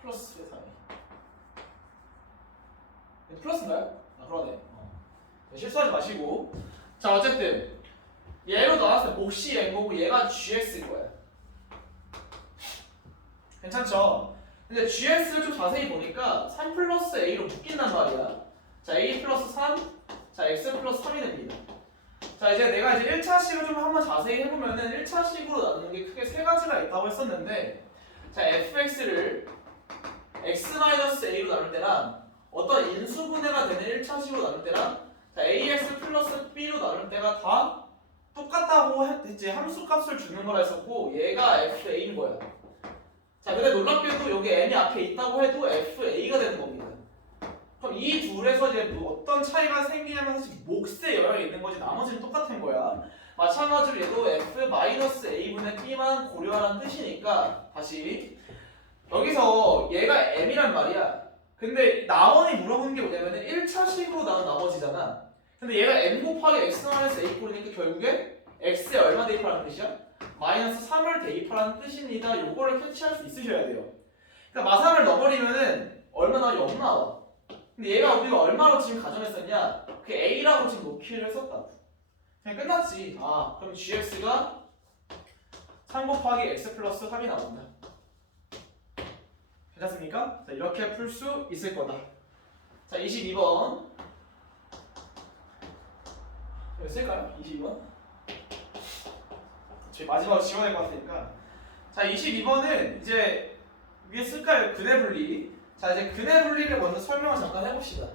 플러스 3a 플러스인가요? 아, 그러네. 실수하지 마시고. 자, 어쨌든 얘로 나왔을 때 몫이 n거고 얘가 gx일 거야. 괜찮죠? 근데 gx를 좀 자세히 보니까 3 플러스 a로 묶인단 말이야. 자, a 플러스 3, 자, x 플러스 3이 됩니다. 자, 이제 내가 이제 1차식을 좀 한번 자세히 해보면은 1차식으로 나누는 게 크게 세 가지가 있다고 했었는데 자, fx를 x-a로 나눌 때랑 어떤 인수분해가 되는 1차식으로 나눌 때랑 자, ax 플러스 b로 나눌 때가 다 똑같다고 했지. 함수값을 주는 거라 했었고 얘가 fa인 거야. 자, 근데 놀랍게도 여기 n이 앞에 있다고 해도 fa가 되는 겁니다. 그럼 이 둘에서 이제 뭐 어떤 차이가 생기냐면 사실 몫의 영향이 있는 거지 나머지는 똑같은 거야. 마찬가지로 얘도 f-a분의 b만 고려하라는 뜻이니까 다시 여기서 얘가 m이란 말이야. 근데 나원이 물어보는 게 뭐냐면 1차식으로 나눈 나머지잖아. 근데 얘가 m 곱하기 x-a 꼴이니까 결국에 x에 얼마 대입하라는 뜻이야? 마이너스 3을 대입하라는 뜻입니다. 요거를 캐치할 수 있으셔야 돼요. 그러니까 마삼을 넣어버리면은 얼마 나와? 0 나와. 근데 얘가 우리가 얼마로 지금 가정했었냐? 그 a라고 지금 놓기를 했었다고. 그냥 끝났지. 아, 그럼 gx가 3 곱하기 x 플러스 3이 나온다. 괜찮습니까? 자, 이렇게 풀 수 있을 거다. 자, 22번. 여기 쓸까요? 22번. 저희 마지막으로 지워야 될 것 같으니까. 자, 22번은 이제 위에 쓸까요? 근해 분리. 자, 이제 근해 분리를 먼저 설명을 잠깐 해봅시다.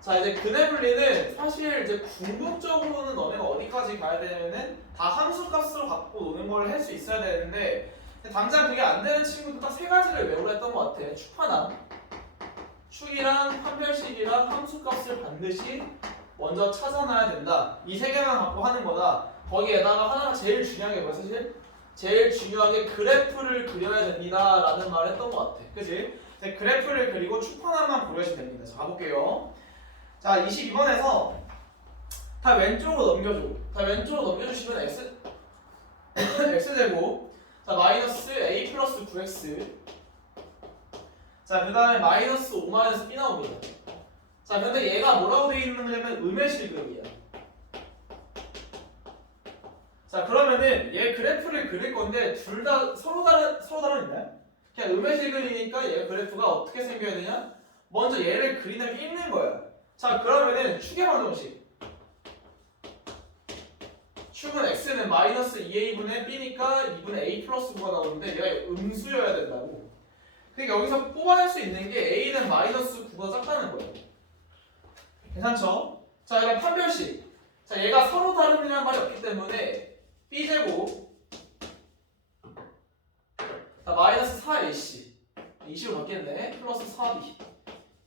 자, 이제 근해 분리는 사실 이제 궁극적으로는 너네가 어디까지 가야 되냐면은 다 함수값으로 갖고 노는 걸 할 수 있어야 되는데 당장 그게 안 되는 친구도 딱 세 가지를 외우려 했던 것 같아. 축하남, 축이랑 판별식이랑 함수값을 반드시 먼저 찾아놔야 된다. 이 세 개만 갖고 하는 거다. 거기에다가 하나가 제일 중요한 게 뭐야 사실? 제일 중요하게 그래프를 그려야 됩니다 라는 말을 했던 것 같아. 그치? 그래프를 그리고 축 하나만 고르시면 됩니다. 자, 가볼게요. 자, 22번에서 다 왼쪽으로 넘겨줘. 다 왼쪽으로 넘겨주시면 x제곱 자, 마이너스 a 플러스 9x 자, 그 다음에 마이너스 5 마이너스 b 나옵니다. 자, 근데 얘가 뭐라고 되어 있는 거냐면 음의 실금이야. 자, 그러면은 얘 그래프를 그릴 건데 둘 다 서로 다른가요? 그냥 음의 실금이니까 얘 그래프가 어떻게 생겨야 되냐? 먼저 얘를 그린 다음에 읽는 거야. 자, 그러면은 축의 방정식. 축은 x는 마이너스 2a분의 b니까 2분의 a 플러스 9가 나오는데 얘가 음수여야 된다고. 그러니까 여기서 뽑아낼 수 있는 게 a는 마이너스 9보다 작다는 거예요. 괜찮죠? 자, 그럼 판별식. 자, 얘가 서로 다름이라는 말이 없기 때문에 b제곱 자, 마이너스 4ac 20으로 바뀌었네. 플러스 4b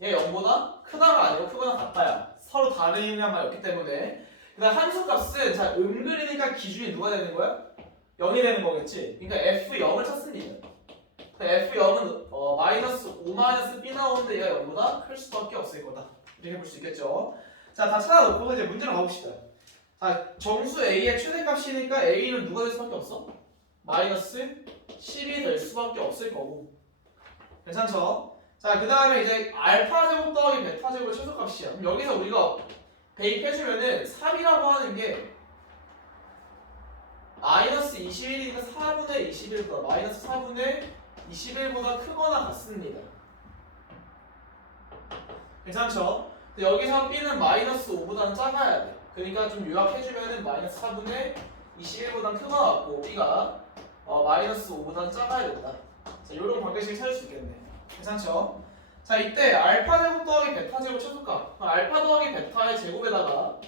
얘 0보다 크다가 아니고 크거나 같다야. 서로 다름이라는 말이 없기 때문에. 그 다음 함수값은 자, 은근이니까 기준이 누가 되는 거야? 0이 되는 거겠지. 그러니까 f0을 찾습니다. f0은 마이너스 5 마이너스 b 나오는데 얘가 0보다 클 수밖에 없을 거다. 이렇게 볼 수 있겠죠. 자, 다 찾아놓고 이제 문제로 가봅시다. 자, 정수 a의 최대값이니까 a는 누가 될 수밖에 없어? 마이너스 10이 될 수밖에 없을 거고. 괜찮죠? 자, 그 다음에 이제 알파 제곱 더하기 베타 제곱의 최소값이야. 그럼 여기서 우리가 대입해주면은 3이라고 하는 게 마이너스 21이니까 4분의 21보다 마이너스 4분의 21보다 크거나 같습니다. 괜찮죠? 근데 여기서 b는 마이너스 5보다는 작아야 돼. 그러니까 좀 요약해주면은 마이너스 4분의 21보다는 크거나 같고 b가 마이너스 5보다는 작아야 된다. 자, 요런 관계식을 찾을 수 있겠네. 괜찮죠? 자, 이때 알파 제곱 더하기 베타 제곱 최소값. 알파 더하기 베타의 제곱에다가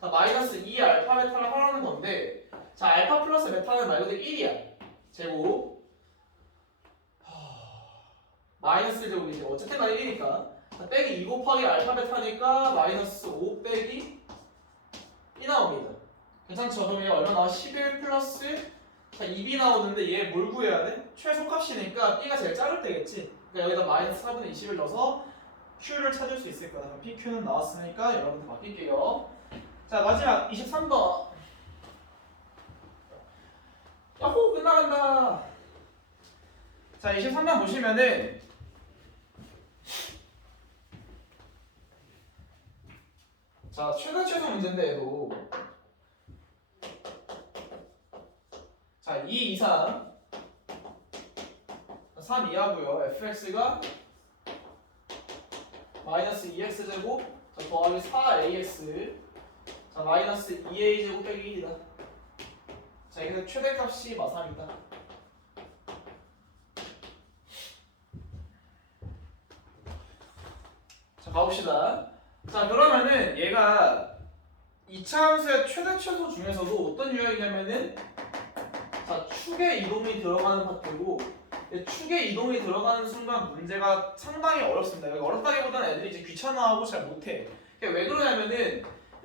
자, 마이너스 2 알파 베타를 하라는 건데 자, 알파 플러스 베타는 말 그대로 1이야. 제곱 마이너스 제곱이지. 어쨌든 간 1이니까 빼기 2 곱하기 알파 베타니까 마이너스 5 빼기 2 나옵니다. 괜찮죠? 그럼 얘 얼마 나와? 11 플러스 자, 2b 나오는데 얘 뭘 구해야 돼? 최소값이니까 b가 제일 작을 때겠지. 그러니까 여기다 마이너스 4분의 20을 넣어서 q를 찾을 수 있을 거다. 그럼 pq는 나왔으니까 여러분들 바뀔게요. 자, 마지막 23번. 야호, 끝나간다. 자, 23번 보시면은 자, 최소 문제인데 얘도 자, 2 이상 3 이하고요. fx가 마이너스 2x 제곱 자, 더하기 4ax 자, 마이너스 2a 제곱 빼기 1이다. 자, 여기서 최대값이 마삼이다. 자, 가봅시다. 자, 그러면은 얘가 2차 함수의 최대 최소 중에서도 어떤 유형이냐면은 자, 축의 이동이 들어가는 파트고 축의 이동이 들어가는 순간 문제가 상당히 어렵습니다. 여기 어렵다기보다는 애들이 이제 귀찮아하고 잘 못해. 왜 그러냐면은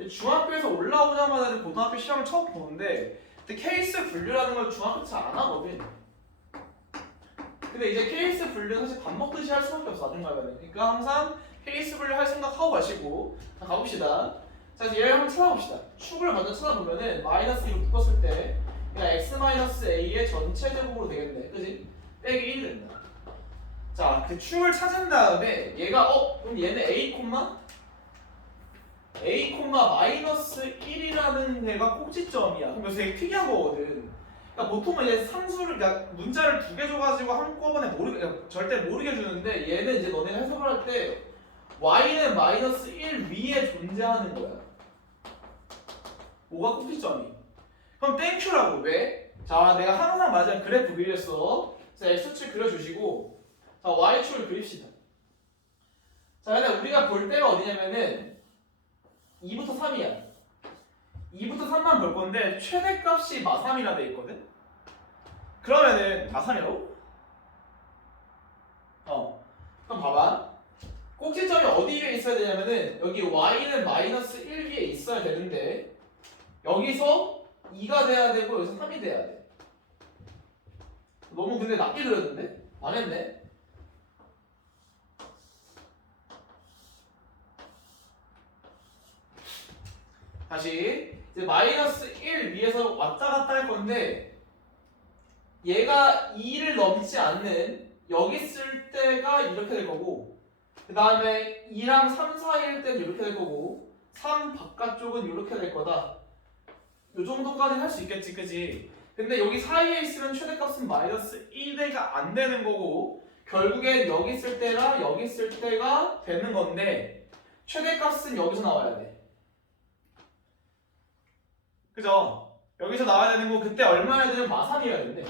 중학교에서 올라오자마자 고등학교 시험을 처음 보는데 케이스 분류라는 걸 중학교 때 잘 안 하거든. 근데 이제 케이스 분류는 사실 밥 먹듯이 할 수밖에 없어 나중 가면은. 그러니까 항상 케이스 분류 할 생각하고 가시고. 자, 가봅시다. 자, 이제 얘를 한번 찾아봅시다. 축을 먼저 찾아보면은 마이너스 2로 묶었을 때 그러니까 x-a의 전체 제곱으로 되겠네. 그지? 빼기 1이 된다. 자, 그 축을 찾은 다음에 얘가 그럼 얘는 a, 마이너스 1이라는 데가 꼭지점이야. 그럼 여기서 되게 특이한 거거든. 그러니까 보통은 이제 상수를 그러니까 문자를 두 개 줘가지고 한꺼번에 절대 모르게 주는데 얘는 이제 너네가 해석을 할 때 y는 마이너스 1 위에 존재하는 거야. 뭐가 꼭지점이? 그럼 땡큐라고. 왜? 자, 내가 항상 맞은 그래프 그렸어. 자, x축 그려주시고 자, y축을 그립시다. 자, 근데 우리가 볼 때가 어디냐면은 2부터 3이야. 2부터 3만 볼 건데 최대값이 마3이라 돼 있거든? 그러면은 마3이라고? 그럼 봐봐. 꼭지점이 어디 위에 있어야 되냐면은 여기 y는 마이너스 1 위에 있어야 되는데 여기서 2가 돼야 되고 여기서 3이 돼야 돼. 너무 근데 낮게 그렸는데? 망했네. 다시 이제 마이너스 1 위에서 왔다 갔다 할 건데 얘가 2를 넘지 않는 여기 있을 때가 이렇게 될 거고 그 다음에 2랑 3 사이일 때는 이렇게 될 거고 3 바깥쪽은 이렇게 될 거다. 요 정도까지는 할 수 있겠지, 그지? 근데 여기 사이에 있으면 최대값은 마이너스 1대가 안 되는 거고 결국엔 여기 있을 때랑 여기 있을 때가 되는 건데 최대값은 여기서 나와야 돼. 그죠? 여기서 나와야 되는 거 그때 얼마야 되는 마3이어야 된대.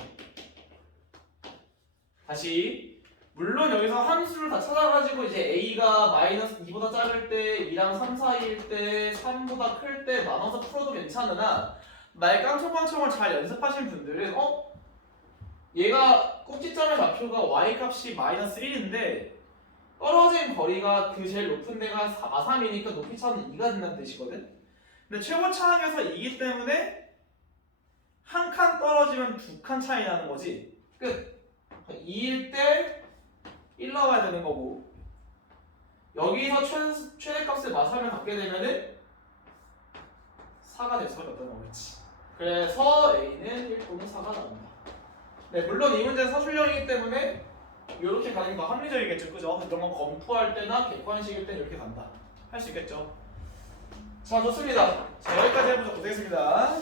다시 물론 여기서 함수를 다 찾아가지고 이제 a가 마이너스 2보다 작을 때 2랑 3 사이일 때 3보다 클 때 나눠서 풀어도 괜찮으나 나의 깡총깡총을 잘 연습하신 분들은 얘가 꼭지점의 좌표가 y 값이 마이너스 1인데 떨어진 거리가 그 제일 높은 데가 3이니까 높이 차는 2가 된다는 뜻이거든. 근데 최고차항에서 2기 때문에 한 칸 떨어지면 두 칸 차이 나는 거지. 끝. 2일 때 1 나와야 되는 거고 여기서 최대값의 마삼을 갖게 되면은 4가 될 수밖에 없다는 거겠지. 그래서 A는 1 또는 4가 나온다. 네, 물론 이 문제는 서술형이기 때문에 이렇게 가는 게 더 합리적이겠죠, 그죠? 이런 거 검토할 때나 객관식일 때 이렇게 간다. 할 수 있겠죠. 자, 좋습니다. 자, 여기까지 해보자. 고생했습니다.